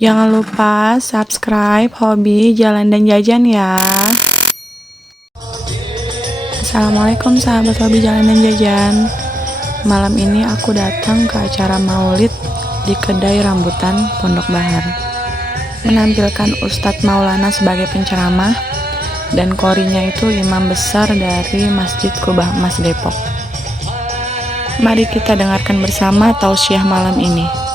Jangan lupa subscribe Hobi Jalan dan Jajan ya. Assalamualaikum sahabat Hobi Jalan dan Jajan. Malam ini aku datang ke acara maulid di kedai rambutan Pondok Bahar, menampilkan Ustadz Maulana sebagai penceramah dan korinya itu imam besar dari Masjid Kubah Emas Depok. Mari kita dengarkan bersama tausiah malam ini.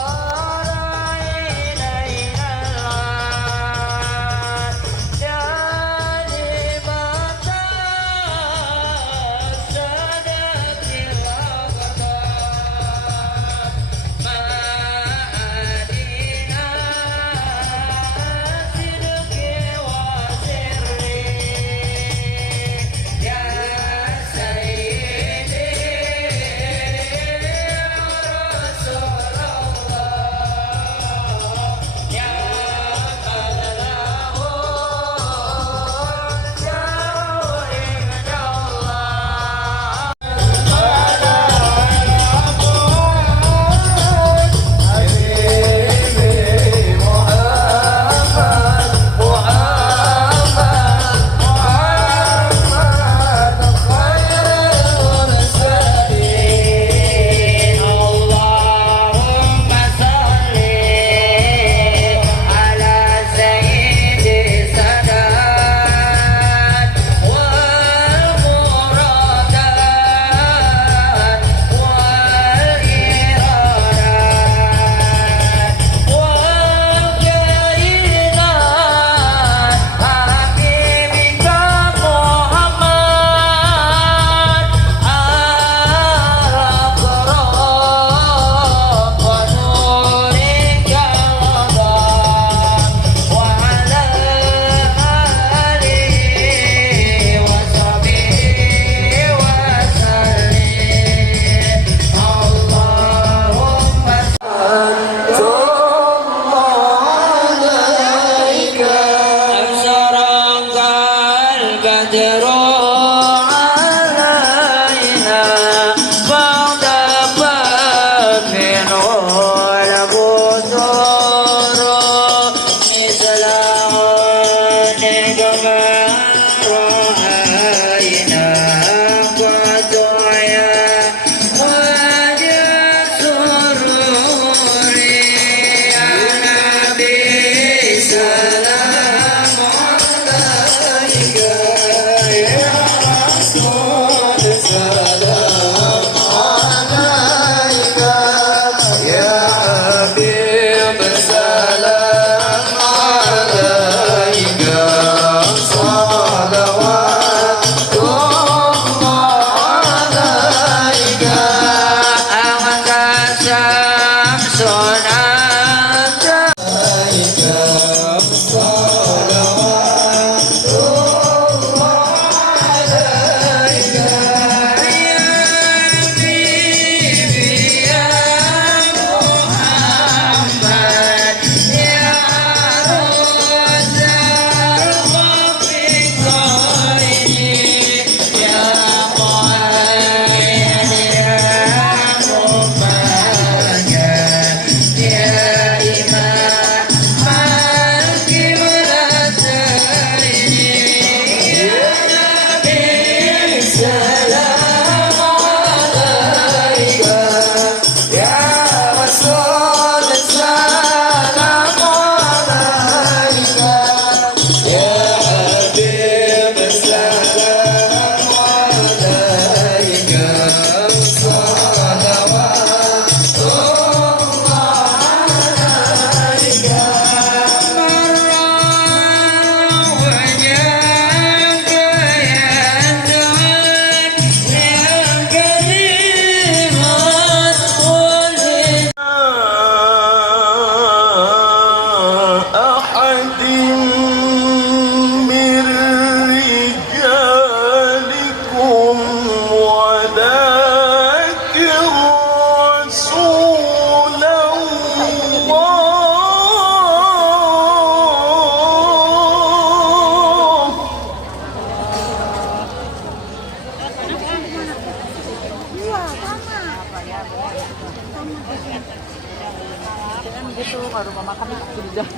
Gitu baru mau makan pasti di dalam.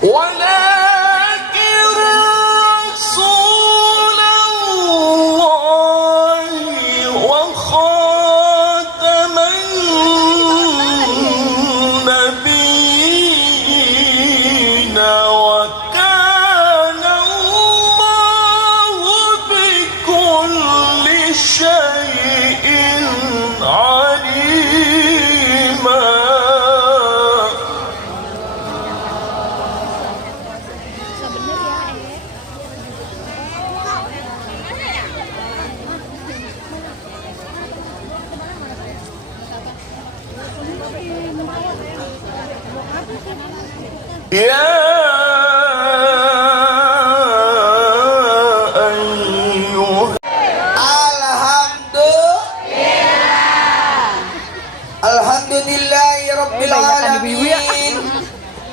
ولكن رسول الله وخاتم النبيين وكان الله بكل شيء عليما. يا أيها Alhamdulillahi Rabbil Alamin.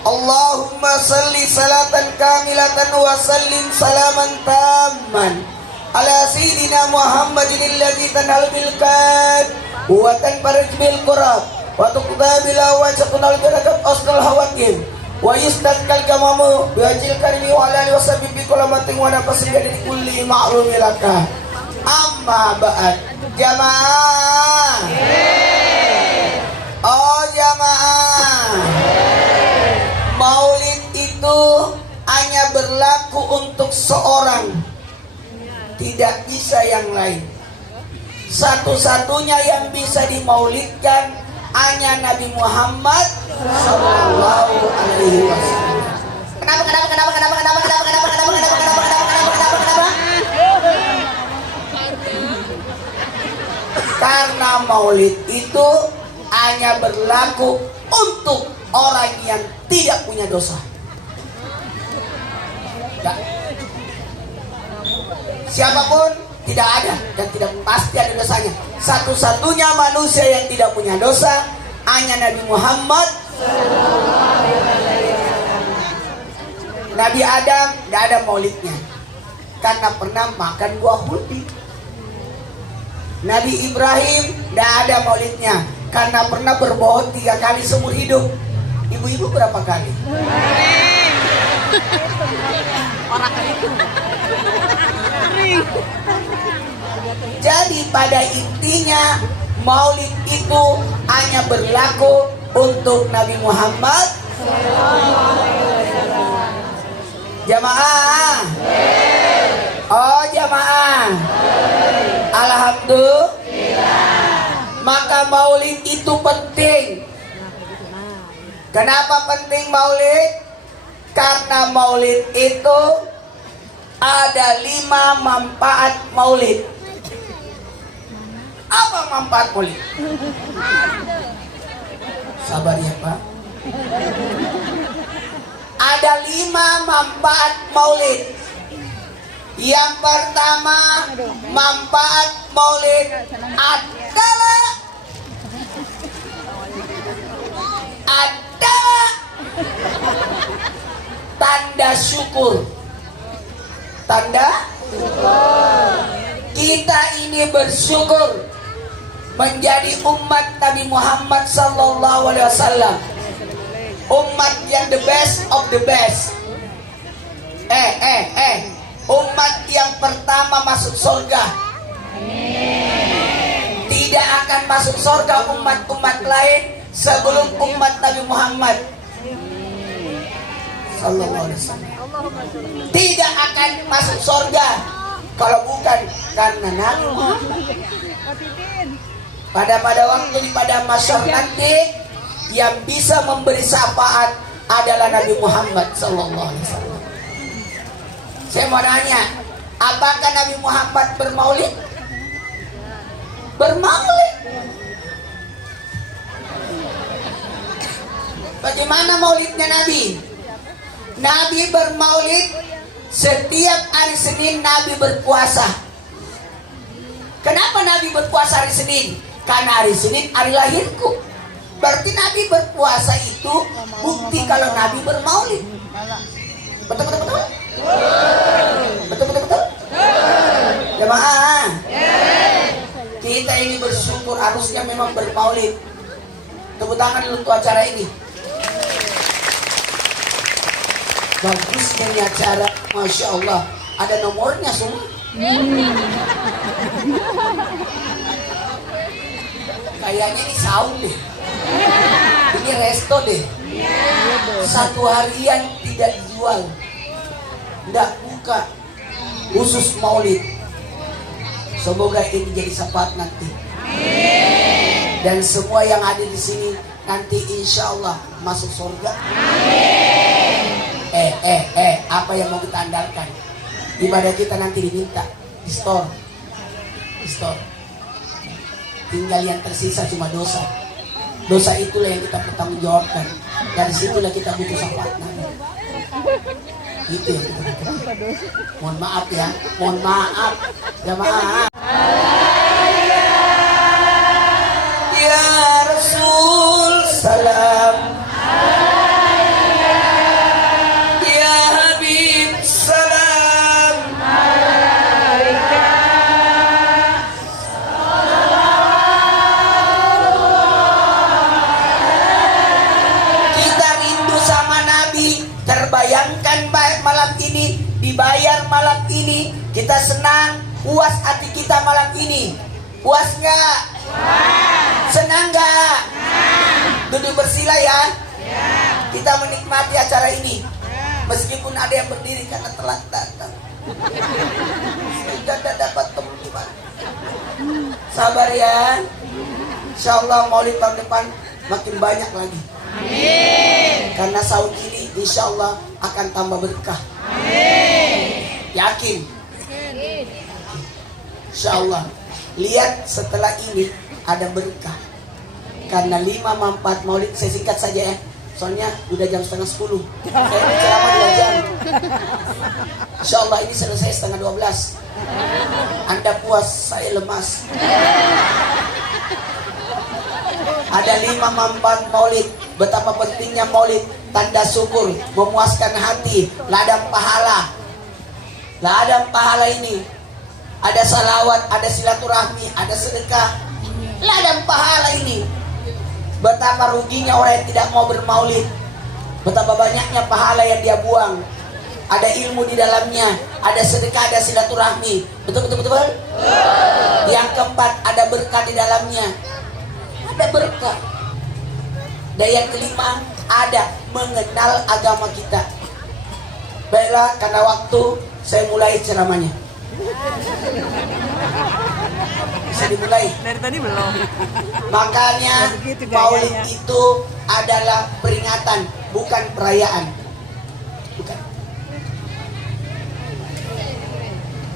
Allahumma salli salatan kamilatan wa sallim salaman tamman ala sayyidina Muhammadin alladhi tanhal bil kad wa tanfarij bil qurab wa tuqda bil wajhunal birakat asnal hawakim wa yustadkal kamamu bi ajil karimi wa ala alihi wa sahbihi bi kulamatin wa nafasin di kulli ma'lumi laka. Amma ba'd. Jamaah. Oh jamaah, maulid itu hanya berlaku untuk seorang, tidak bisa yang lain. Satu-satunya yang bisa dimaulidkan hanya Nabi Muhammad Sallallahu Alaihi Wasallam. Kenapa? Karena maulid itu hanya berlaku untuk orang yang tidak punya dosa. Tidak. Siapapun tidak ada dan tidak pasti ada dosanya. Satu-satunya manusia yang tidak punya dosa hanya Nabi Muhammad. Nabi Adam tidak ada maulidnya karena pernah makan buah hulbi. Nabi Ibrahim tidak ada maulidnya karena pernah berbohong 3 kali seumur hidup. Ibu-ibu berapa kali? Jadi pada intinya maulid itu hanya berlaku untuk Nabi Muhammad. Jamaah. Oh jamaah. Alhamdulillah. Maka maulid itu penting. Kenapa penting maulid? Karena maulid itu ada 5 manfaat maulid. Apa manfaat maulid? Sabar ya Pak. Ada 5 manfaat maulid. Yang pertama, manfaat maulid adalah tanda syukur. Tanda syukur. Kita ini bersyukur menjadi umat Nabi Muhammad sallallahu alaihi wasallam. Umat yang the best of the best. Umat yang pertama masuk surga. Tidak akan masuk surga umat-umat lain sebelum umat Nabi Muhammad sallallahu alaihi wasallam. Tidak akan masuk surga kalau bukan karena Nabi Muhammad. Pada waktu pada masyar nanti yang bisa memberi syafaat adalah Nabi Muhammad sallallahu alaihi wasallam. Saya mau nanya, apakah Nabi Muhammad bermaulid? Bermaulid. Bagaimana maulidnya Nabi? Nabi bermaulid setiap hari Senin. Nabi berpuasa. Kenapa Nabi berpuasa hari Senin? Karena hari Senin hari lahirku. Berarti Nabi berpuasa itu bukti kalau Nabi bermaulid. Betul? Betul? Jemaah. Kita ini bersyukur harusnya memang bermaulid. Tepuk tangan dulu untuk acara ini. Bagusnya ini acara, Masya Allah. Ada nomornya semua. Kayaknya ini sound deh. Ini resto deh. Satu harian tidak dijual, tidak buka, khusus maulid. Semoga ini jadi syafaat nanti. Dan semua yang ada di sini nanti insya Allah masuk surga. Apa yang mau kita andalkan? Ibadah kita nanti diminta di store. Tinggal yang tersisa cuma dosa. Dosa itulah yang kita pertanggungjawabkan. Dari situlah kita butuh syafaat Nabi. Itu yang kita butuh. Mohon maaf ya, mohon maaf, jamaah. Ya Rasul salam, ya Habib salam, kita rindu sama Nabi. Terbayangkan malam ini, dibayar malam ini, kita senang, puas hati kita malam ini. Puas nggak? Senang nggak? Duduk bersila ya. Kita menikmati acara ini. Meskipun ada yang berdiri karena telat datang. Sudah dapat teman-teman. Sabar ya. Insya Allah maulid tahun depan makin banyak lagi. Karena tahun ini insya Allah akan tambah berkah. Yakin? Insya Allah. Lihat setelah ini ada berkah. Karena 5 manfaat maulid, saya singkat saja ya. Soalnya udah jam 11:30. Saya berceramah 2 jam. Insya Allah ini selesai 11:30. Anda puas, saya lemas. Ada 5 manfaat maulid. Betapa pentingnya maulid. Tanda syukur, memuaskan hati, ladang pahala. Ladang pahala ini ada salawat, ada silaturahmi, ada sedekah. Ladang pahala ini. Betapa ruginya orang yang tidak mau bermaulid. Betapa banyaknya pahala yang dia buang. Ada ilmu di dalamnya, ada sedekah, ada silaturahmi. Betul? Yang keempat, ada berkah di dalamnya. Ada berkah. Dan yang kelima, ada mengenal agama kita. Baiklah, karena waktu saya mulai ceramahnya. Bisa dimulai. Dari tadi belum. Makanya maulid itu adalah peringatan, bukan perayaan.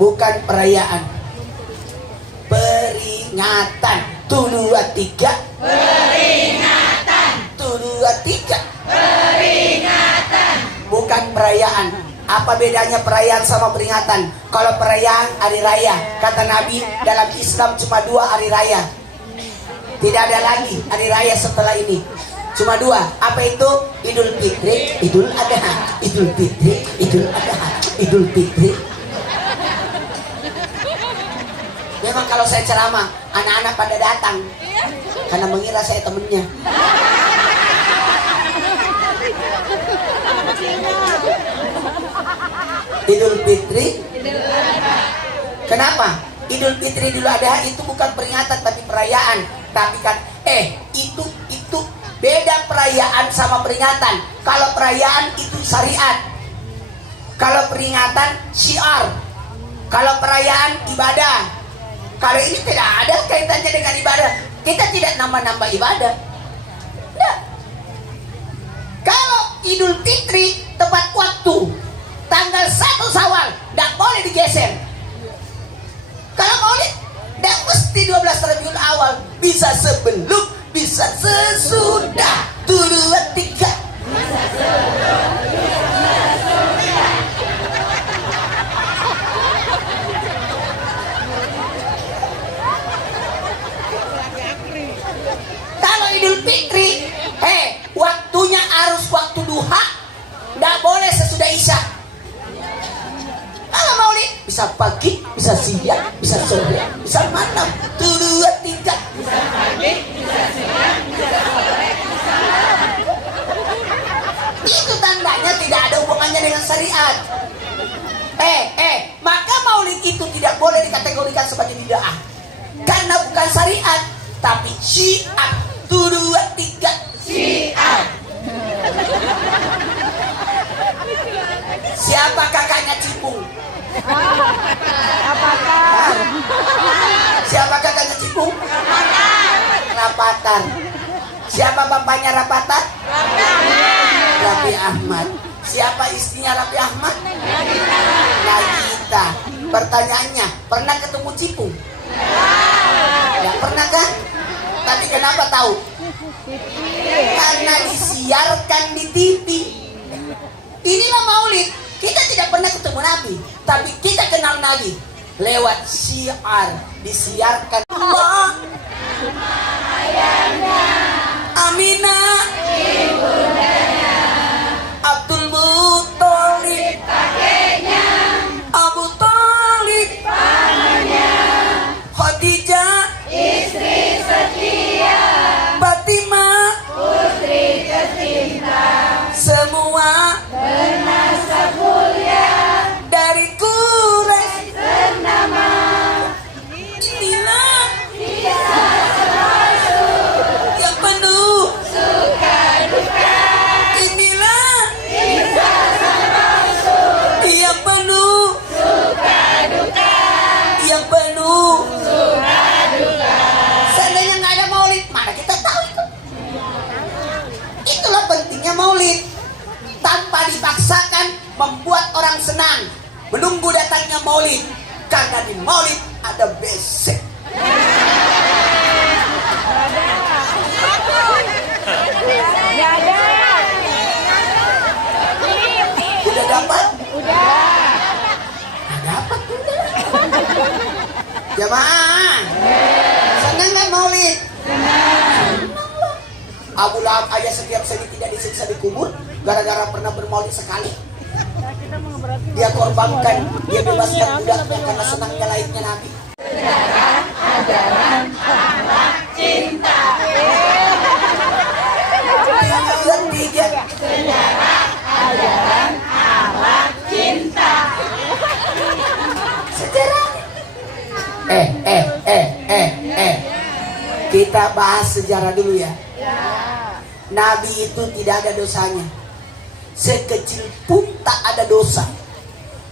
Bukan perayaan. Peringatan. 1, 2, 3. Peringatan. 1, 2, 3. Peringatan. Bukan perayaan. Apa bedanya perayaan sama peringatan? Kalau perayaan hari raya, kata Nabi, dalam Islam cuma 2 hari raya. Tidak ada lagi hari raya setelah ini. Cuma 2. Apa itu? Idul Fitri, Idul Adha. Idul Fitri, Idul Adha. Idul Fitri. Memang kalau saya ceramah, anak-anak pada datang karena mengira saya temennya. Idul Fitri. Kenapa? Idul Fitri, Idul Adha itu bukan peringatan tapi perayaan. Tapi kan itu beda perayaan sama peringatan. Kalau perayaan itu syariat. Kalau peringatan syiar. Kalau perayaan ibadah. Kalau ini tidak ada kaitannya dengan ibadah. Kita tidak nambah-nambah ibadah. Tidak. Kalau Idul Fitri tepat waktu tanggal 1 Syawal, tidak boleh digeser. Kalau maulid tidak mesti 12 Rabiul Awal, bisa sebelum, bisa sesudah. 1, 2, 3. Kalau Idul Fitri, waktunya harus waktu duha, tidak boleh sesudah Isya. Kalau maulid bisa pagi, bisa siang, bisa sore, bisa malam. 1, 2, 3. Bisa pagi, bisa siang, bisa sore, kategorikan sebagai bid'ah. Karena bukan syariat, tapi syiat. 1, 2, 3 syiat. Siapa kakaknya Cipung? Siapa kakaknya Cipung? Rapatan. Siapa bapaknya Rapatan? Raffi Ahmad. Siapa istrinya Raffi Ahmad? Nagita. Pertanyaannya, pernah ketemu Cipung? Tidak pernah kan? Tapi kenapa tahu? Karena disiarkan di TV. Inilah maulid. Kita tidak pernah ketemu Nabi, tapi kita kenal Nabi lewat syiar, disiarkan. Allah, Aminah, Abdul Muthalib, Abu Thalib, Khadijah, istri setia, Fatimah, putri tercinta, semua bernasab mulia dari Quraisy ternama. Inilah yang penuh suka duka. Inilah yang penuh suka duka. Yang penuh suka duka. Seandainya nggak ada maulid, mana kita tahu itu. Itulah pentingnya maulid. Tanpa dipaksakan membuat orang senang menunggu datangnya maulid, karena di maulid ada basic. Udah dapat? Udah dapat udah. Jamaah, senang nggak maulid? Abu Lahab aja setiap seni tidak disiksa di kubur gara-gara pernah bermaulid sekali. Dia korbankan, dia bebaskan budaknya karena senangnya lainnya Nabi. Sejarah, ajaran, akhlak, cinta. Tiga. Sejarah, ajaran, akhlak, cinta. Sejarah. Kita bahas sejarah dulu ya. Nabi itu tidak ada dosanya. Sekecil pun tak ada dosa.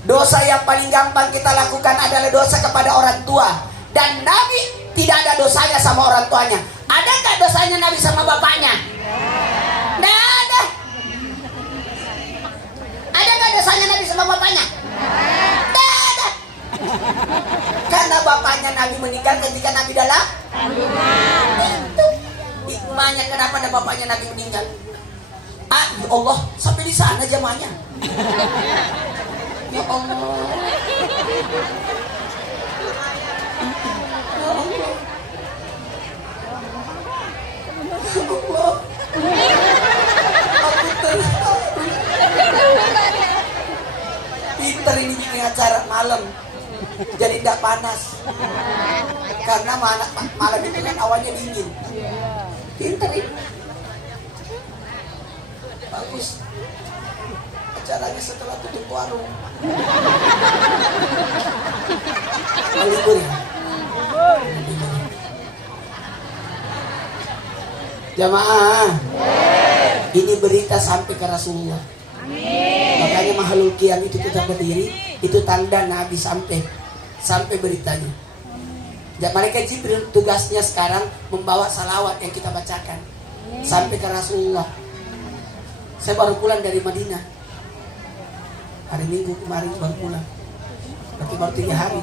Dosa yang paling gampang kita lakukan adalah dosa kepada orang tua. Dan Nabi tidak ada dosanya sama orang tuanya. Ada nggak dosanya Nabi sama bapaknya? Nggak ada. Ada nggak dosanya Nabi sama bapaknya? Nggak ada. Karena bapaknya Nabi meninggal ketika Nabi dalam itu. Hikmahnya kenapa ada bapaknya Nabi meninggal? Ah, ya Allah, sampai di sana jamaahnya. Ya Allah. Ya Allah. Ya Allah. Aku terharu. Pinter ini bikin acara malam, jadi tidak panas. Karena malam itu kan awalnya dingin. Pinter ini. Bagus. Acaranya setelah tutup warung. Libur ya? Jamaah, ini berita sampai ke Rasulullah. Makanya Mahlul Qiyam itu tetap berdiri. Itu tanda Nabi sampai beritanya. Dan malaikat Jibril tugasnya sekarang membawa salawat yang kita bacakan sampai ke Rasulullah. Saya baru pulang dari Madinah hari Minggu kemarin, baru pulang. Berarti baru 3 hari.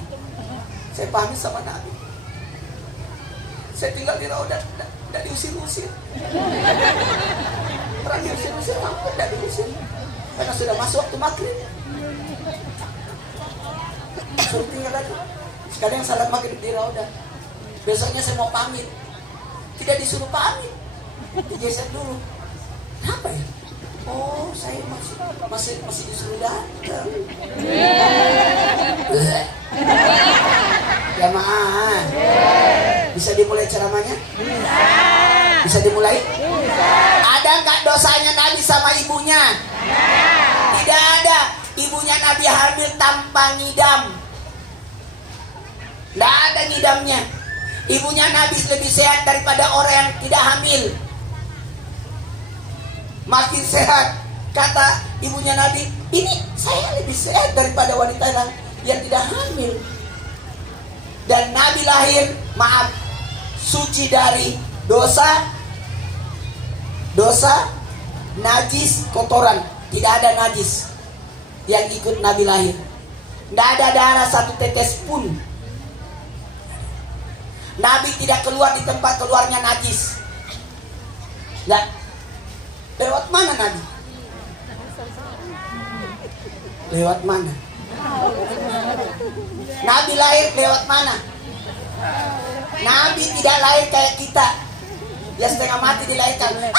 Saya pahami sama Nabi. Saya tinggal di Raudah, tidak diusir-usir. Orang diusir-usir, hampir tidak diusir. Karena sudah masuk waktu maghrib. Suruh tinggal lagi. Sekarang yang salat maghrib di Raudah. Besoknya saya mau pamit. Tidak disuruh pamit. Digeser dulu. Kenapa ya? Oh, saya masih disuruh datang. Jamaah, bisa dimulai ceramahnya? Bisa dimulai? Ada nggak dosanya Nabi sama ibunya? Tidak ada. Ibunya Nabi hamil tanpa ngidam. Tidak ada ngidamnya. Ibunya Nabi lebih sehat daripada orang yang tidak hamil. Makin sehat. Kata ibunya Nabi, ini saya lebih sehat daripada wanita yang tidak hamil. Dan Nabi lahir, maaf, suci dari dosa, najis, kotoran. Tidak ada najis yang ikut Nabi lahir. Tidak ada darah satu tetes pun. Nabi tidak keluar di tempat keluarnya najis. Nah, lewat mana Nabi? Lewat mana? Nabi lahir lewat mana? Nabi tidak lahir kayak kita, ya setengah mati dilahirkan.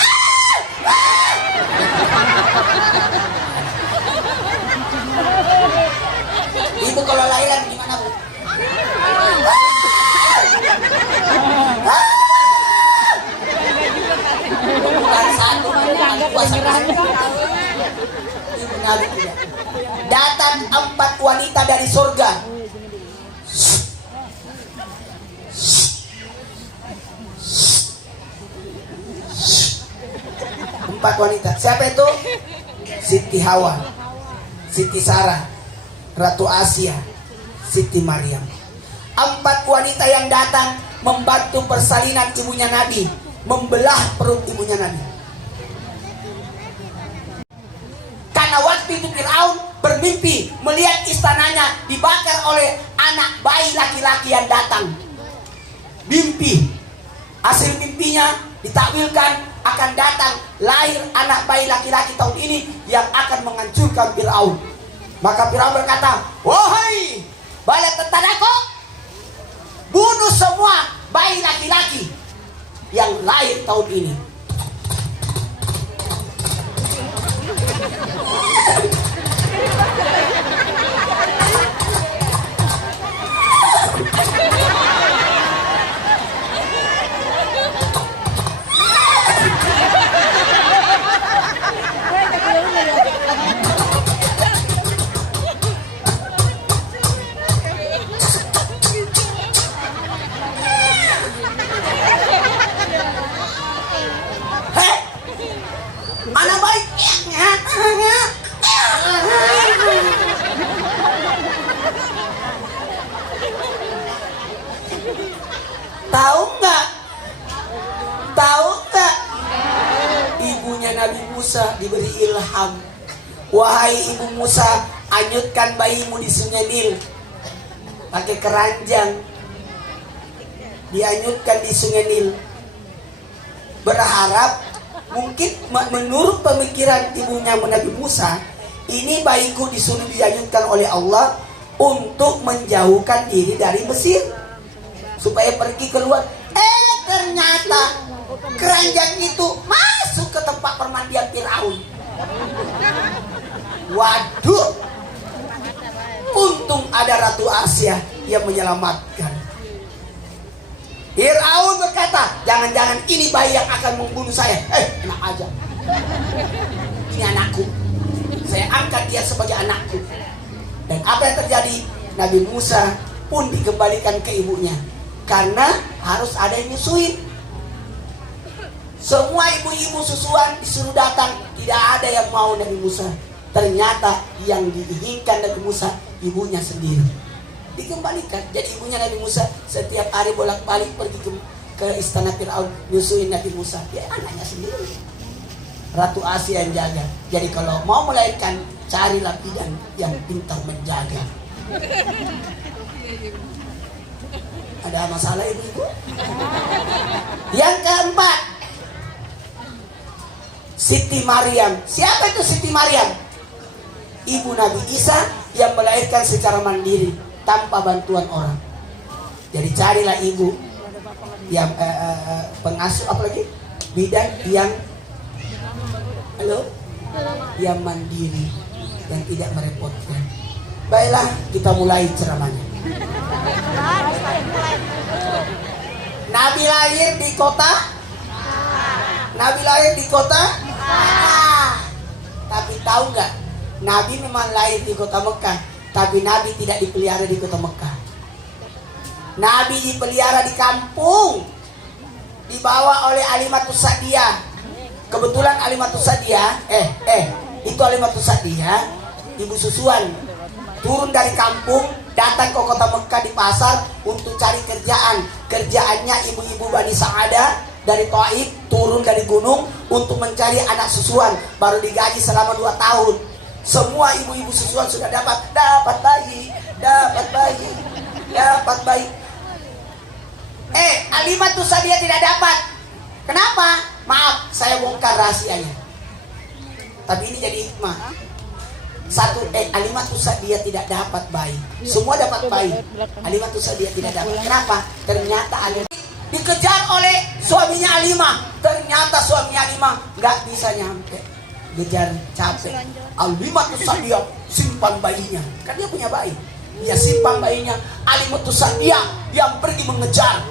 Ibu kalau lahiran gimana, Bu? Bukan satu, bukan dua sama Ibu Nabi tidak. Datang 4 wanita dari surga. Empat wanita. Siapa itu? Siti Hawa, Siti Sarah, Ratu Asia, Siti Maryam. 4 wanita yang datang membantu persalinan ibunya Nabi, membelah perut ibunya Nabi. Karena waktu itu Fir'aun bermimpi melihat istananya dibakar oleh anak bayi laki-laki yang datang. Mimpi. Hasil mimpinya ditakwilkan akan datang lahir anak bayi laki-laki tahun ini yang akan menghancurkan Fir'aun. Maka Fir'aun berkata, wahai bala tentaraku, bunuh semua bayi laki-laki yang lahir tahun ini. Anak baik. Tahu nggak? Ibunya Nabi Musa diberi ilham. Wahai ibu Musa, anyutkan bayimu di sungai Nil. Pakai keranjang. Dianyutkan di sungai Nil. Berharap mungkin menurut pemikiran ibunya Nabi Musa, ini bayiku disuruh dianyutkan oleh Allah untuk menjauhkan diri dari Mesir, supaya pergi keluar. Ternyata keranjang itu masuk ke tempat permandian Fir'aun. Waduh, untung ada Ratu Asia yang menyelamatkan. Fir'aun berkata, jangan-jangan ini bayi yang akan membunuh saya. Enak aja. Ini anakku. Saya angkat dia sebagai anakku. Dan apa yang terjadi? Nabi Musa pun dikembalikan ke ibunya. Karena harus ada yang nyusuin. Semua ibu-ibu susuan disuruh datang. Tidak ada yang mau Nabi Musa. Ternyata yang diinginkan Nabi Musa, ibunya sendiri. Dikembalikan. Jadi ibunya Nabi Musa setiap hari bolak-balik pergi ke istana Fir'aun, nyusuin Nabi Musa. Dia anaknya sendiri. Ratu Asia yang jaga. Jadi kalau mau melahirkan, carilah bidan yang pintar menjaga. Ada masalah ibu-ibu? Yang keempat, Siti Maryam. Siapa itu Siti Maryam? Ibu Nabi Isa yang melahirkan secara mandiri tanpa bantuan orang. Jadi carilah ibu yang pengasuh, apalagi bidan yang yang mandiri, yang tidak merepotkan. Baiklah, kita mulai ceramahnya. Nabi lahir di kota? Nabi lahir di kota? Tapi tahu nggak? Nabi memang lahir di kota Mekah, tapi Nabi tidak dipelihara di kota Mekah. Nabi dipelihara di kampung, dibawa oleh Alimatus Sa'diyah. Kebetulan Alimatus Sa'diyah, itu Alimatus Sa'diyah, ibu susuan, turun dari kampung, datang ke kota Mekah di pasar untuk cari kerjaan. Kerjaannya ibu-ibu Bani Sa'adah dari Taif turun dari gunung untuk mencari anak susuan, baru digaji selama 2 tahun. Semua ibu-ibu susuan sudah dapat bayi. Alimatus Sa'diyah tidak dapat. Kenapa? Maaf, saya bongkar rahasianya. Tapi ini jadi hikmah. Alimatus Sa'diyah tidak dapat bayi. Semua dapat bayi. Alimatus Sa'diyah tidak dapat. Kenapa? Ternyata dikejar oleh suaminya Alimah. Ternyata suaminya Alimah nggak bisa nyampe. Kejar capek. Alimatus Sa'diyah simpan bayinya. Kan dia punya bayi. Dia simpan bayinya. Alimatus Sa'diyah yang pergi mengejar.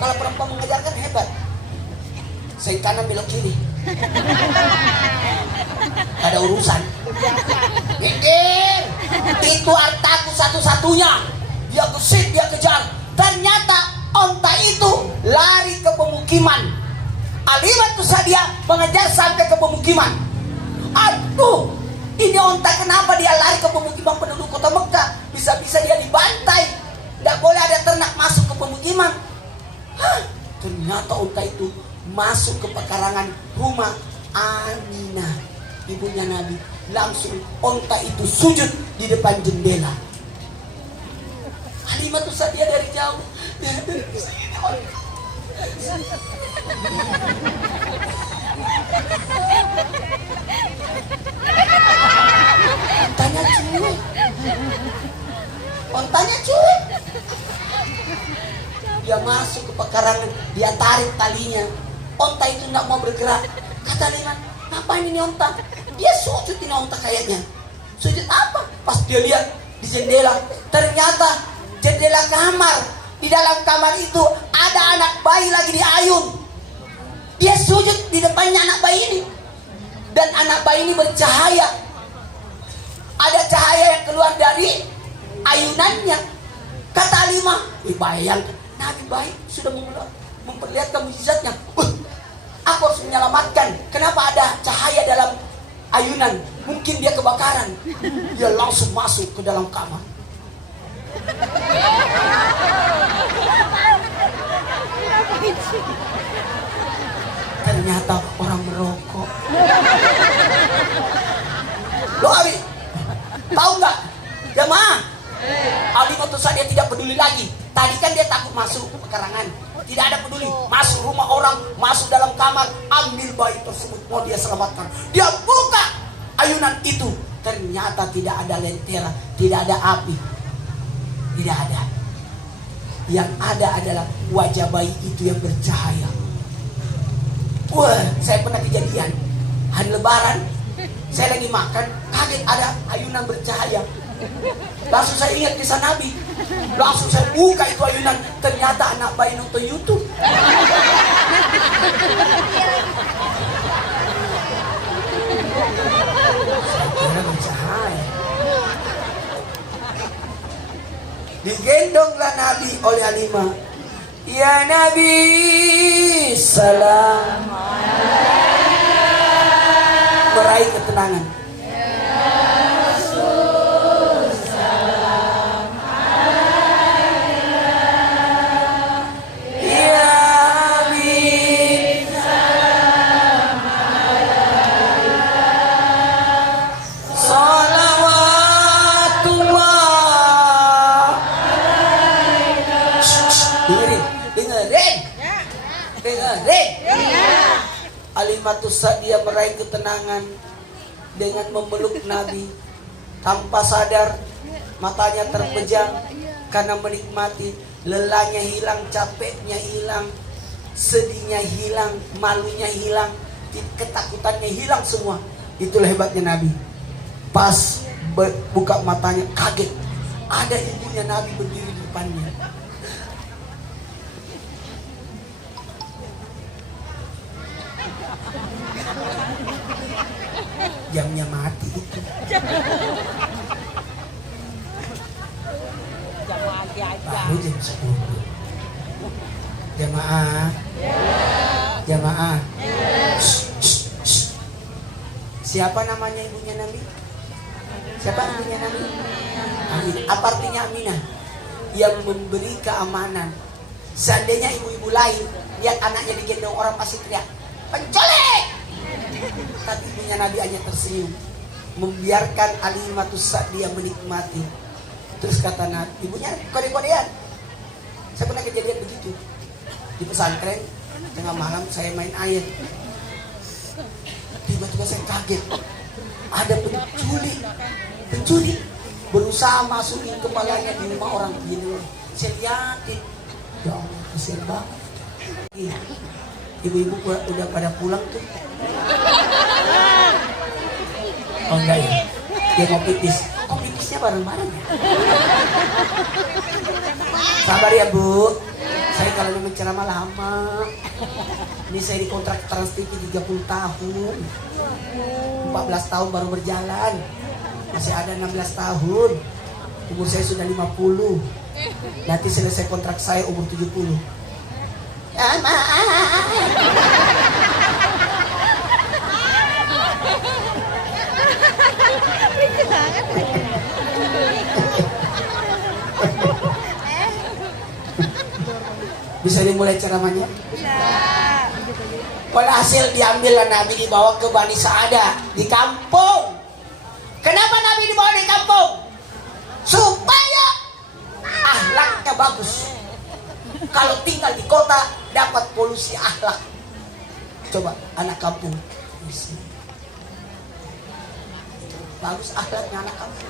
Kalau perempuan mengejar kan hebat. Saya kanan belok kiri. Ada urusan. Mikir. Itu hartaku satu-satunya. Dia gesit, dia kejar. Ternyata onta itu lari ke pemukiman. Alimatus Sa'diyah mengejar sampai ke pemukiman. Aduh, ini onta kenapa dia lari ke pemukiman penduduk kota Mekah? Bisa-bisa dia dibantai. Tidak boleh ada ternak masuk ke pemukiman. Ternyata onta itu masuk ke pekarangan rumah Aminah, ibunya Nabi. Langsung onta itu sujud di depan jendela. Alimatus Sa'diyah dari jauh. Ontanya cuek. Dia masuk ke pekarangan, dia tarik talinya. Onta itu tidak mau bergerak. Kata Aliman, ngapain ini onta? Dia sujud ini onta kayaknya. Sujud apa? Pas dia lihat di jendela, ternyata jendela kamar. Di dalam kamar itu ada anak bayi lagi diayun. Dia sujud di depannya anak bayi ini. Dan anak bayi ini bercahaya. Ada cahaya yang keluar dari ayunannya. Kata Alimah, bayangkan, Nabi baik sudah memperlihatkan mukjizatnya. Aku harus menyelamatkan. Kenapa ada cahaya dalam ayunan? Mungkin dia kebakaran. Dia langsung masuk ke dalam kamar. Ternyata orang merokok. Loh Abi, tahu nggak? Jemaah, Alimatus Sa'diyah tidak peduli lagi. Tadi kan dia takut masuk pekarangan, tidak ada peduli. Masuk rumah orang, masuk dalam kamar, ambil bayi tersebut, mau dia selamatkan. Dia buka ayunan itu, ternyata tidak ada lentera, tidak ada api, tidak ada. Yang ada adalah wajah bayi itu yang bercahaya. Wah, saya pernah kejadian hari Lebaran, saya lagi makan, kaget ada ayunan bercahaya. Langsung saya ingat kisah Nabi. Langsung saya buka itu ayunan, ternyata anak bayi nonton YouTube. Saya bercahaya. Digendonglah Nabi oleh Halimah. Ya Nabi, salam. Meraih ketenangan. Alimatus Sa'diyah meraih ketenangan dengan memeluk Nabi. Tanpa sadar matanya terpejam karena menikmati. Lelahnya hilang, capeknya hilang, sedihnya hilang, malunya hilang, ketakutannya hilang semua. Itulah hebatnya Nabi. Pas buka matanya kaget, ada ibunya Nabi berdiri di depannya. Jamnya mati itu. Baru jam 10. Jamaah. Jamaah. Siapa namanya ibunya Nabi? Siapa ibunya Nabi? Amin. Apa artinya Aminah? Yang memberi keamanan. Seandainya ibu-ibu lain lihat anaknya digendong orang pasti teriak, penculik. Tapi ibunya Nabi hanya tersenyum, membiarkan Alimatus Sa'diyah menikmati. Terus kata Nabi, ibunya kode-kodean. Saya pernah kejadian begitu di pesantren. Tengah malam saya main air, tiba-tiba saya kaget, ada penculik berusaha masukin kepalanya di rumah orang begini. Saya lihatin, ya Allah, kasihan banget. Ibu-ibu udah pada pulang tuh. Oh enggak ya, dia mau pipis. Kok pipisnya bareng-bareng ya? Sabar ya Bu, saya kalau memang ceramah lama. Ini saya dikontrak Trans TV 30 tahun, 14 tahun baru berjalan. Masih ada 16 tahun. Umur saya sudah 50. Nanti selesai kontrak saya umur 70. Bisa dimulai ceramahnya? Walhasil diambillah Nabi, dibawa ke Bani Sa'adah di kampung. Kenapa Nabi dibawa di kampung? Supaya akhlaknya bagus. Kalau tinggal di kota dapat polusi akhlak. Coba anak kampung, bagus akhlaknya anak kampung.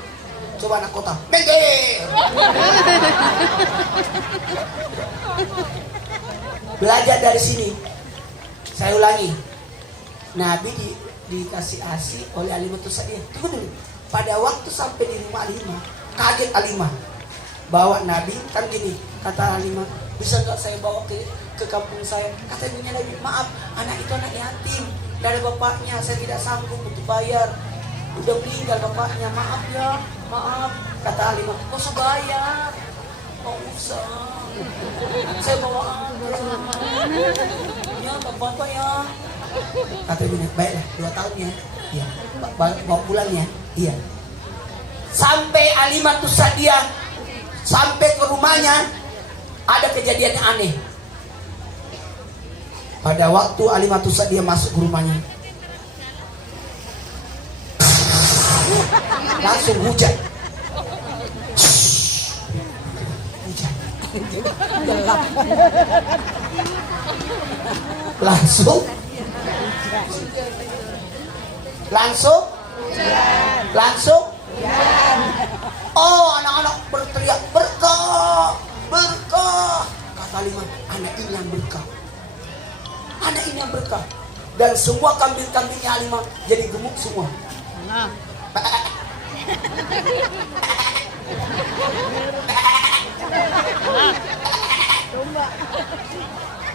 Coba anak kota, mengger. Belajar dari sini. Saya ulangi, Nabi dikasih asi oleh Alimatus Sa'diyah. Tunggu dulu. Pada waktu sampai di rumah Alimah, kaget Alimah. Bawa Nabi, kan gini, kata Alimah, bisa gak saya bawa ke kampung saya? Kata ibunya Nabi, maaf, anak itu anak yatim, gak ada bapaknya, saya tidak sanggup untuk bayar. Udah meninggal bapaknya, maaf ya, maaf. Kata Alimah, gak usah bayar, gak usah, saya bawa aja. Ya, bapak ya. Kata ibunya, baiklah, 2 tahun ya. Iya. Bawa pulangnya. Iya. Sampai Alimatus Sa'diyah sampai ke rumahnya, ada kejadian yang aneh. Pada waktu Alimatus Sa'diyah masuk ke rumahnya, langsung hujan. Hujan. Gelap. Langsung. Oh, anak-anak berteriak berkah. Kata Alimah, anak ini yang berkah. Dan semua kambing-kambingnya Alimah jadi gemuk semua.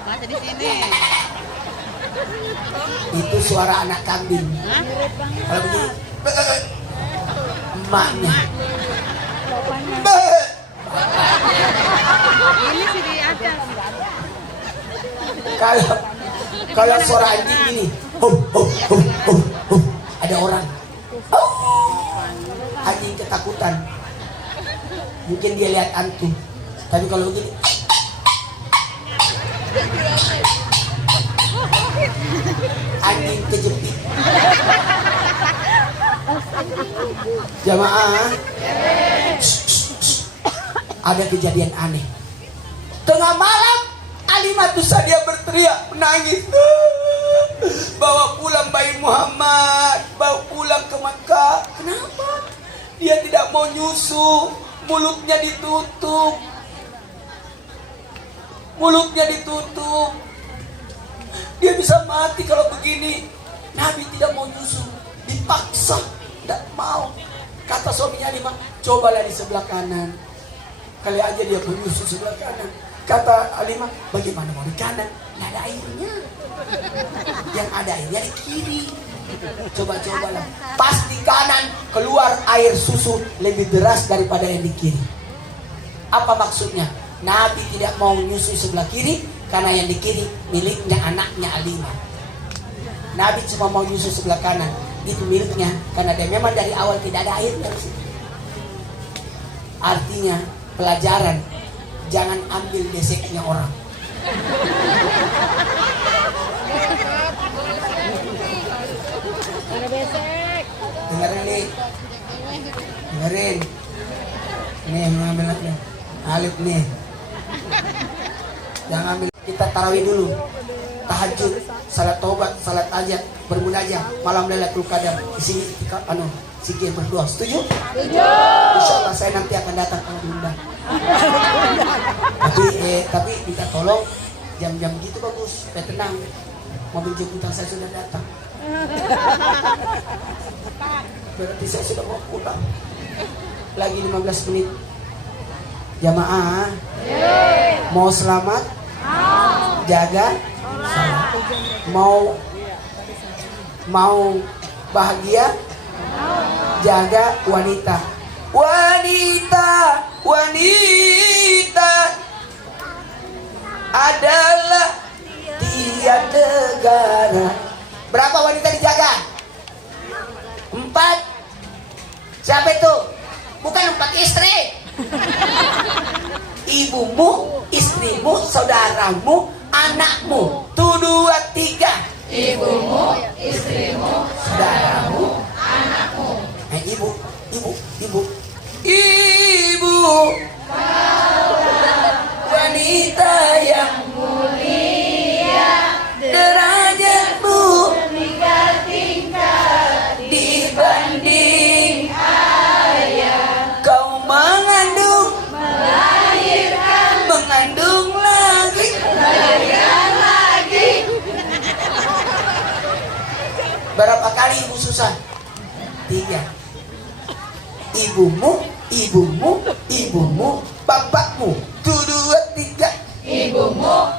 Masa di sini. Itu suara anak kambing. Kalau begini, emaknya. Ini sih di atas. Kalau suara anjing ini, ada orang. Anjing ketakutan. Mungkin dia lihat hantu. Tapi kalau begini, anjing kejepit. Jamaah, ada kejadian aneh. Tengah malam Alimatus Sa'diyah berteriak, menangis, bawa pulang bayi Muhammad, bawa pulang ke Makkah. Kenapa? Dia tidak mau nyusu, mulutnya ditutup. Dia bisa mati kalau begini. Nabi tidak mau nyusu, dipaksa, tidak mau. Kata suaminya Alimah, cobalah di sebelah kanan. Kali aja dia menyusu sebelah kanan. Kata Alimah, bagaimana mau di kanan? Tidak ada airnya. Yang ada airnya di kiri. Coba-cobalah. Pas di kanan keluar air susu lebih deras daripada yang di kiri. Apa maksudnya? Nabi tidak mau menyusui sebelah kiri karena yang di kiri miliknya anaknya Alimah. Nabi cuma mau menyusui sebelah kanan, itu miliknya karena dia memang dari awal tidak ada air dari situ. Artinya pelajaran, jangan ambil deseknya orang. Dengerin nih, dengerin. Nih ngambil lagi, Alif nih. Jangan ambil. Kita tarawih dulu, tahajud, salat taubat, salat hajat, bermunajat, malam Lailatul Qadar. Di sini kita sikir berdoa. Setuju? Setuju. Insyaallah saya nanti akan datang kalau diundang. Tapi minta tolong jam-jam gitu bagus, supaya tenang. Mobil jemputan saya sudah datang. Berarti saya sudah mau pulang. Lagi 15 menit. Jamaah mau selamat, jaga salat. Mau bahagia, jaga wanita. Wanita adalah tiada negara. Berapa wanita dijaga? 4. Siapa itu? Bukan 4 istri. Ibumu, istrimu, saudaramu, anakmu. 2, 3. Ibumu, istrimu, saudaramu, anakmu. Ibu wanita yang mulia, derajatmu meningkat tingkat dibanding ayah. Kau mengandung, melahirkan, mengandung lagi, melahirkan lagi. Berapa kali ibu susah? 3. Ibumu, bapakmu. 2, 3. Ibumu,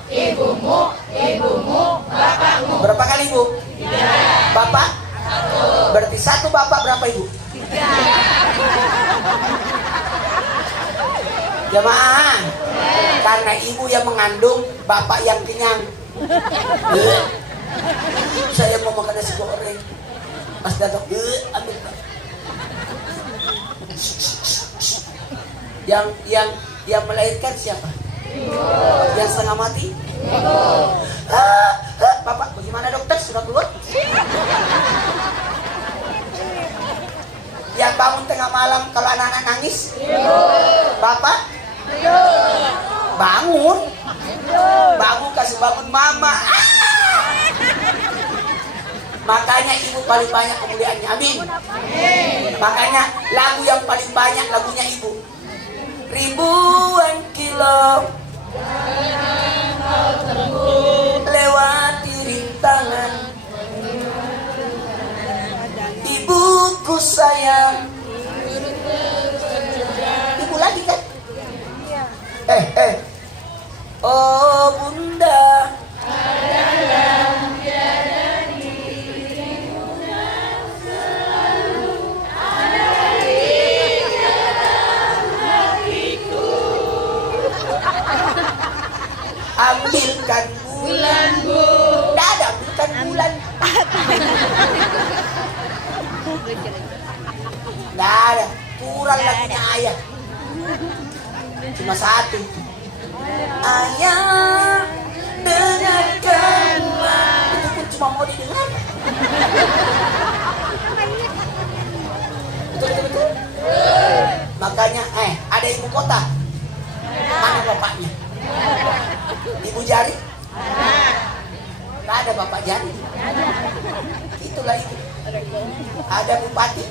bapakmu. Berapa kali ibu? 3. Bapak? 1. Berarti 1 bapak, berapa ibu? 3. Jamaah, karena ibu yang mengandung, bapak yang kenyang. Saya mau makan nasi goreng. Pas datang, ambil. Yang melahirkan siapa? Ibu. Yang setengah mati? Ibu. Bapak, bagaimana dokter? Sudah keluar? Yang bangun tengah malam kalau anak-anak nangis? Ibu. Bapak? Ibu. Bangun? Ibu. Bangun, kasih bangun mama. Makanya ibu paling banyak kemuliaannya. Amin. Makanya lagu yang paling banyak lagunya ibu. Ribuan kilo lewati rintangan, ibuku sayang. Ibu lagi kan? Oh bunda, ambilkan bulan bu. Tidak ada, ambilkan bulan. Tidak ada, kurang lagunya ayah. Cuma 1. Ayah dengarkanlah. Itu pun cuma mau didengar. Betul. Makanya ada ibu kota. Mana bapaknya? Ibu Jari? Tidak ada bapak Jari. Itulah ibu. Ada bupati?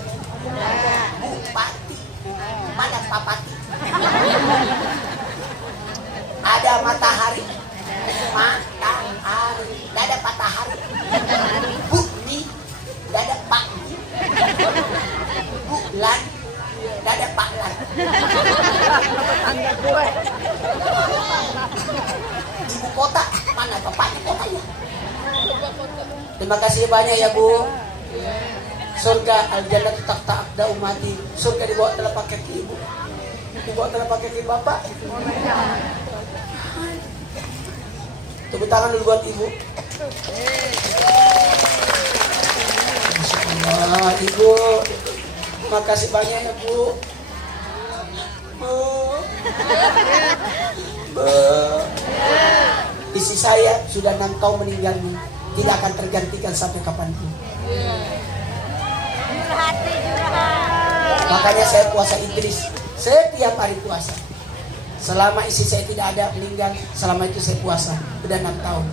Bupati. Mana papati? Ada matahari? Matahari. Tidak ada patahari. Bumi? Tidak ada pakni. Bulan? Tidak ada paklan. Ibu kota, mana bapaknya kotanya? Terima kasih banyak ya Bu. Surga al-jannah tak aqda umati. Surga dibawa dalam paket ibu. Ibu antara pakai ke bapak. Tepuk tangan dulu buat ibu. Masya Allah, ibu. Makasih banyak ya bu. Istri saya sudah 6 tahun meninggal nih, tidak akan tergantikan sampai kapanpun. Makanya saya puasa Idris setiap hari puasa. Selama istri saya tidak ada meninggal, selama itu saya puasa. Sudah 6 tahun.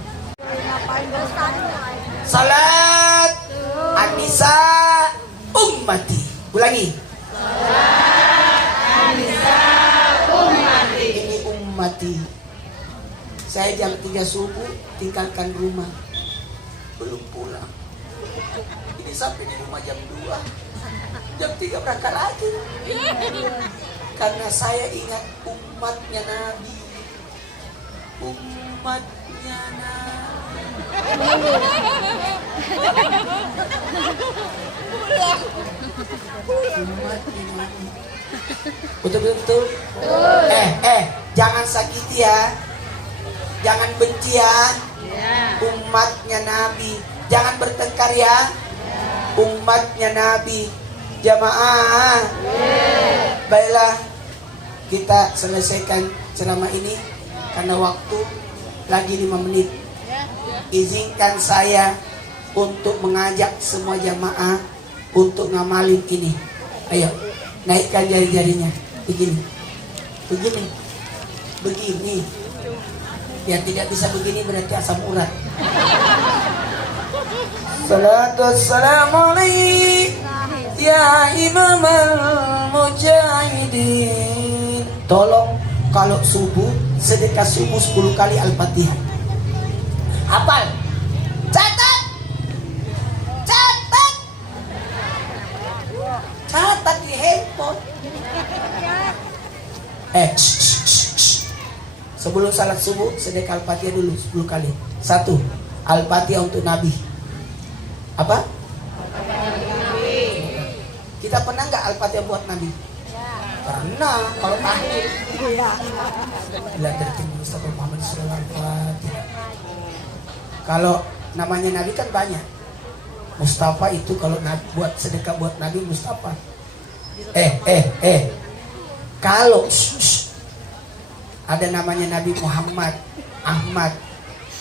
Salat An-Nisa ummati. Ulangi. Ini ummati. Saya jam 3 subuh tinggalkan rumah, belum pulang. Ini sampai di rumah jam 2, jam 3 berangkat lagi. Karena saya ingat umatnya Nabi. Umatnya Nabi. Umatnya Nabi. Betul-betul. Jangan sakiti ya. Jangan benci ya. Umatnya Nabi. Jangan bertengkar ya. Umatnya Nabi. Jamaah. Baiklah, kita selesaikan ceramah ini karena waktu lagi 5 menit. Izinkan saya untuk mengajak semua jamaah untuk ngamalin ini. Ayo, naikkan jari-jarinya. Begini. Yang tidak bisa begini berarti asam urat. Salatu wassalamu alaihi ya imam al-mujahidin. Tolong kalau subuh, sedekah subuh 10 kali Al-Fatihah. Hafal. Catat di handphone. Sebelum salat subuh, sedekah Al-Fatihah dulu 10 kali. 1. Al-Fatihah untuk Nabi. Apa? Kita pernah nggak Al-Fatihah buat Nabi? Pernah. Kalau tahlil. Bila tertemu Mustafa Muhammad SAW. Kalau namanya Nabi kan banyak. Mustafa itu kalau buat sedekah buat Nabi Mustafa. Kalau ada namanya Nabi Muhammad, Ahmad,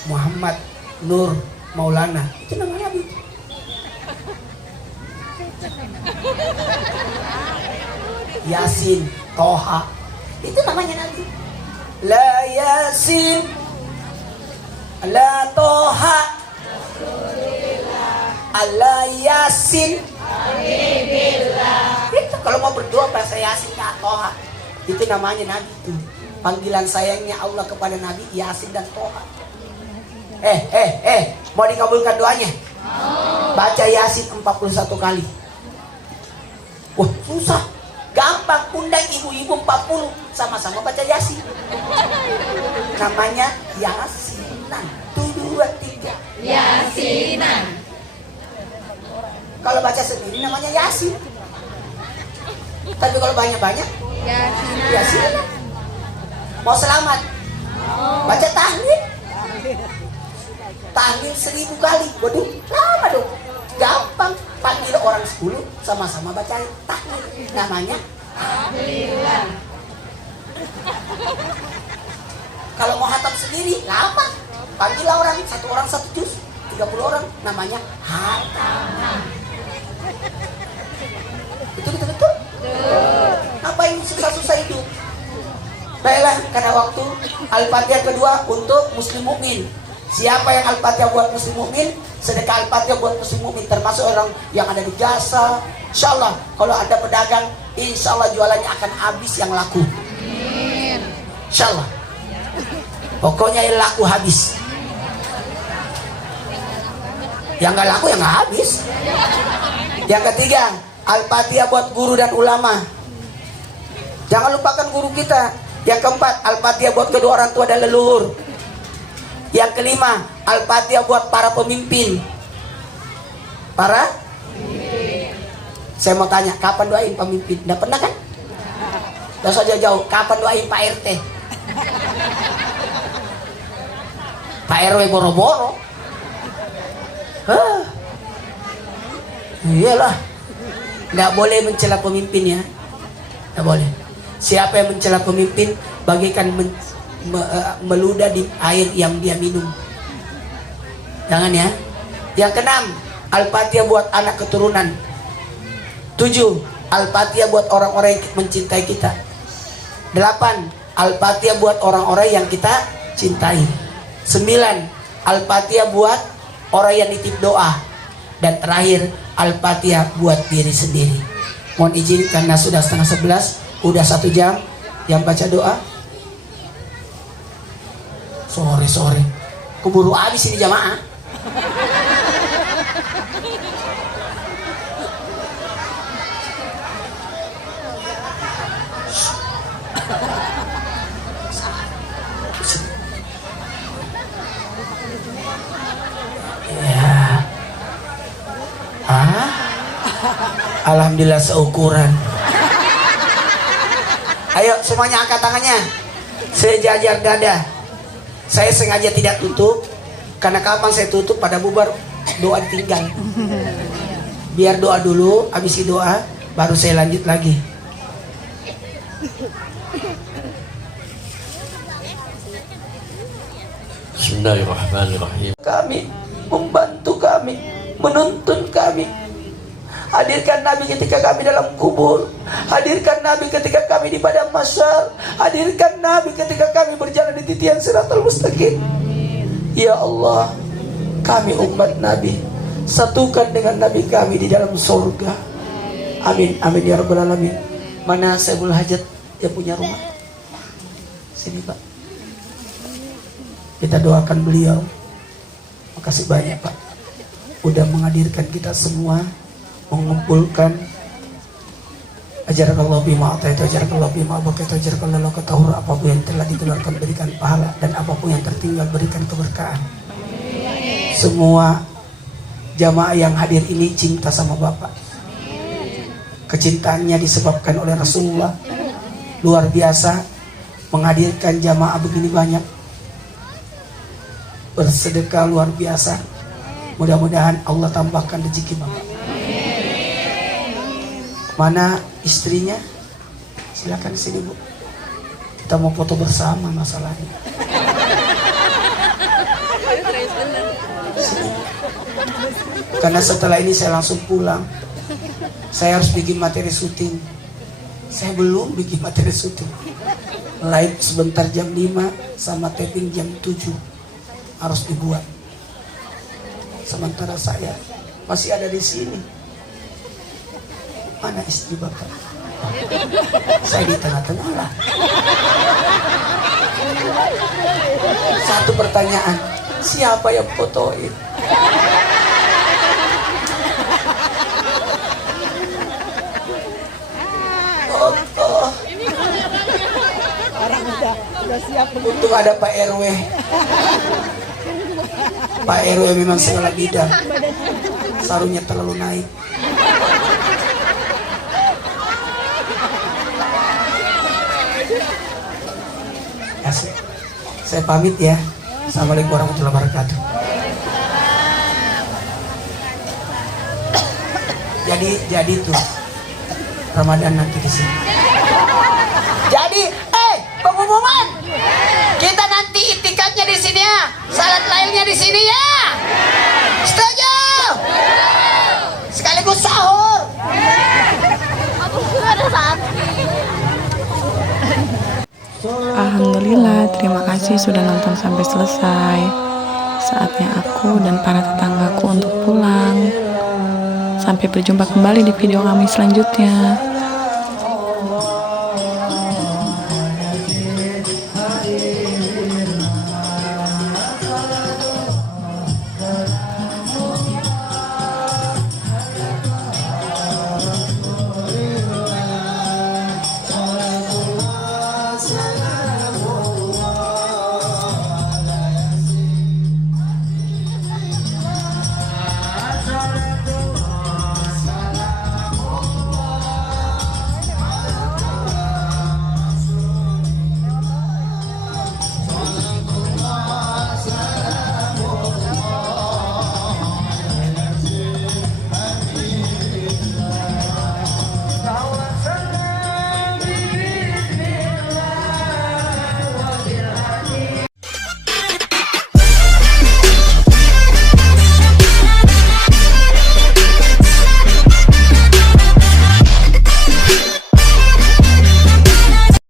Muhammad, Nur, Maulana, itu nama Nabi. Yasin, Toha, itu namanya Nabi. La Yasin, la Toha, Allah Yasin. Itu kalau mau berdoa bahasa Yasin ke Toha, itu namanya Nabi itu. Panggilan sayangnya Allah kepada Nabi Yasin dan Toha. Mau dikabulkan doanya? Baca Yasin 41 kali. Wah, susah. Gampang, undang ibu-ibu 40 sama-sama baca Yasin. Namanya Yasinan. 1, 2, 3. Yasinan. Kalau baca sendiri namanya Yasin. Tapi kalau banyak-banyak Yasinan. Mau selamat? Baca tahlil. Tahlil 1000 kali. Waduh, lama dong. Gampang, panggil orang 10 sama-sama baca tahlil. Namanya tahlilan. Kalau mau hatam sendiri lama. Panggil orang, satu orang 1 juz, 30 orang, namanya hataman. Betul. Ngapain susah-susah itu? Baiklah, karena waktu Al-Fatihah kedua untuk muslim mukmin. Siapa yang Al-Fatihah buat muslim mukmin, sedekah Al-Fatihah buat muslim mukmin, termasuk orang yang ada di jasa. Insyaallah kalau ada pedagang, insyaallah jualannya akan habis yang laku. Insyaallah. Pokoknya yang laku habis. Yang nggak laku ya nggak habis. Yang ketiga, Al-Fatihah buat guru dan ulama. Jangan lupakan guru kita. Yang keempat, Al-Fatihah buat kedua orang tua dan leluhur. Yang kelima, Al-Fatihah buat para pemimpin. Saya mau tanya, kapan doain pemimpin? Nggak pernah kan? Gak usah jauh-jauh. Kapan doain Pak RT? Pak RW boro-boro. Hah? Iyalah. Nggak boleh mencela pemimpin ya. Nggak boleh. Siapa yang mencela pemimpin bagaikan meludah di air yang dia minum. Jangan ya. Yang keenam, Al-Fatihah buat anak keturunan. 7, Al-Fatihah buat orang-orang yang mencintai kita. 8, Al-Fatihah buat orang-orang yang kita cintai. 9, Al-Fatihah buat orang yang nitip doa. Dan terakhir, Al-Fatihah buat diri sendiri. Mohon izin karena sudah setengah 11, udah 1 jam. Yang baca doa, sore keburu habis ini jamaah. Ya. Alhamdulillah seukuran. Ayo semuanya angkat tangannya. Sejajar dada. Saya sengaja tidak tutup karena kapan saya tutup pada bubar doa tinggal. Biar doa dulu, habis doa baru saya lanjut lagi. Bismillahirrahmanirrahim. Kami membantu kami, menuntun kami. Hadirkan Nabi ketika kami dalam kubur. Hadirkan Nabi ketika kami di padang mahsyar. Hadirkan Nabi ketika kami berjalan di titian Siratal Mustaqim. Ya Allah, kami umat Nabi, satukan dengan Nabi kami di dalam surga. Amin, amin ya rabbal alamin. Mana Saiful Hajat yang punya rumah? Sini Pak. Kita doakan beliau. Makasih banyak Pak, udah menghadirkan kita semua, mengumpulkan. Ajarakallahu bima ataitu, ajarakallahu bima abaqaitu, ajarakallahu katahur. Apapun yang telah dikeluarkan berikan pahala, dan apapun yang tertinggal berikan keberkahan. Semua jamaah yang hadir ini cinta sama Bapak. Kecintaannya disebabkan oleh Rasulullah. Luar biasa, menghadirkan jamaah begini banyak. Bersedekah luar biasa. Mudah-mudahan Allah tambahkan rezeki Bapak. Mana istrinya? Silakan sini Bu. Kita mau foto bersama masalahnya. Sini. Karena setelah ini saya langsung pulang. Saya harus bikin materi syuting. Saya belum bikin materi syuting. Live sebentar jam 5 sama taping jam 7 harus dibuat. Sementara saya masih ada di sini. Mana istri Bapak? Saya di tengah-tengah lah. Satu pertanyaan, siapa yang fotoin? Foto. Orang udah siap. Untung ada Pak RW. Pak RW memang segala bidang. Sarungnya terlalu naik. Asik. Saya pamit ya. Assalamualaikum warahmatullahi wabarakatuh. Jadi tuh Ramadan nanti di sini. Jadi, pengumuman. Kita nanti itikadnya di sini ya. Salat lainnya di sini ya. Setuju? Sekaligus sahur. Alhamdulillah, terima kasih sudah nonton sampai selesai. Saatnya aku dan para tetanggaku untuk pulang. Sampai berjumpa kembali di video kami selanjutnya.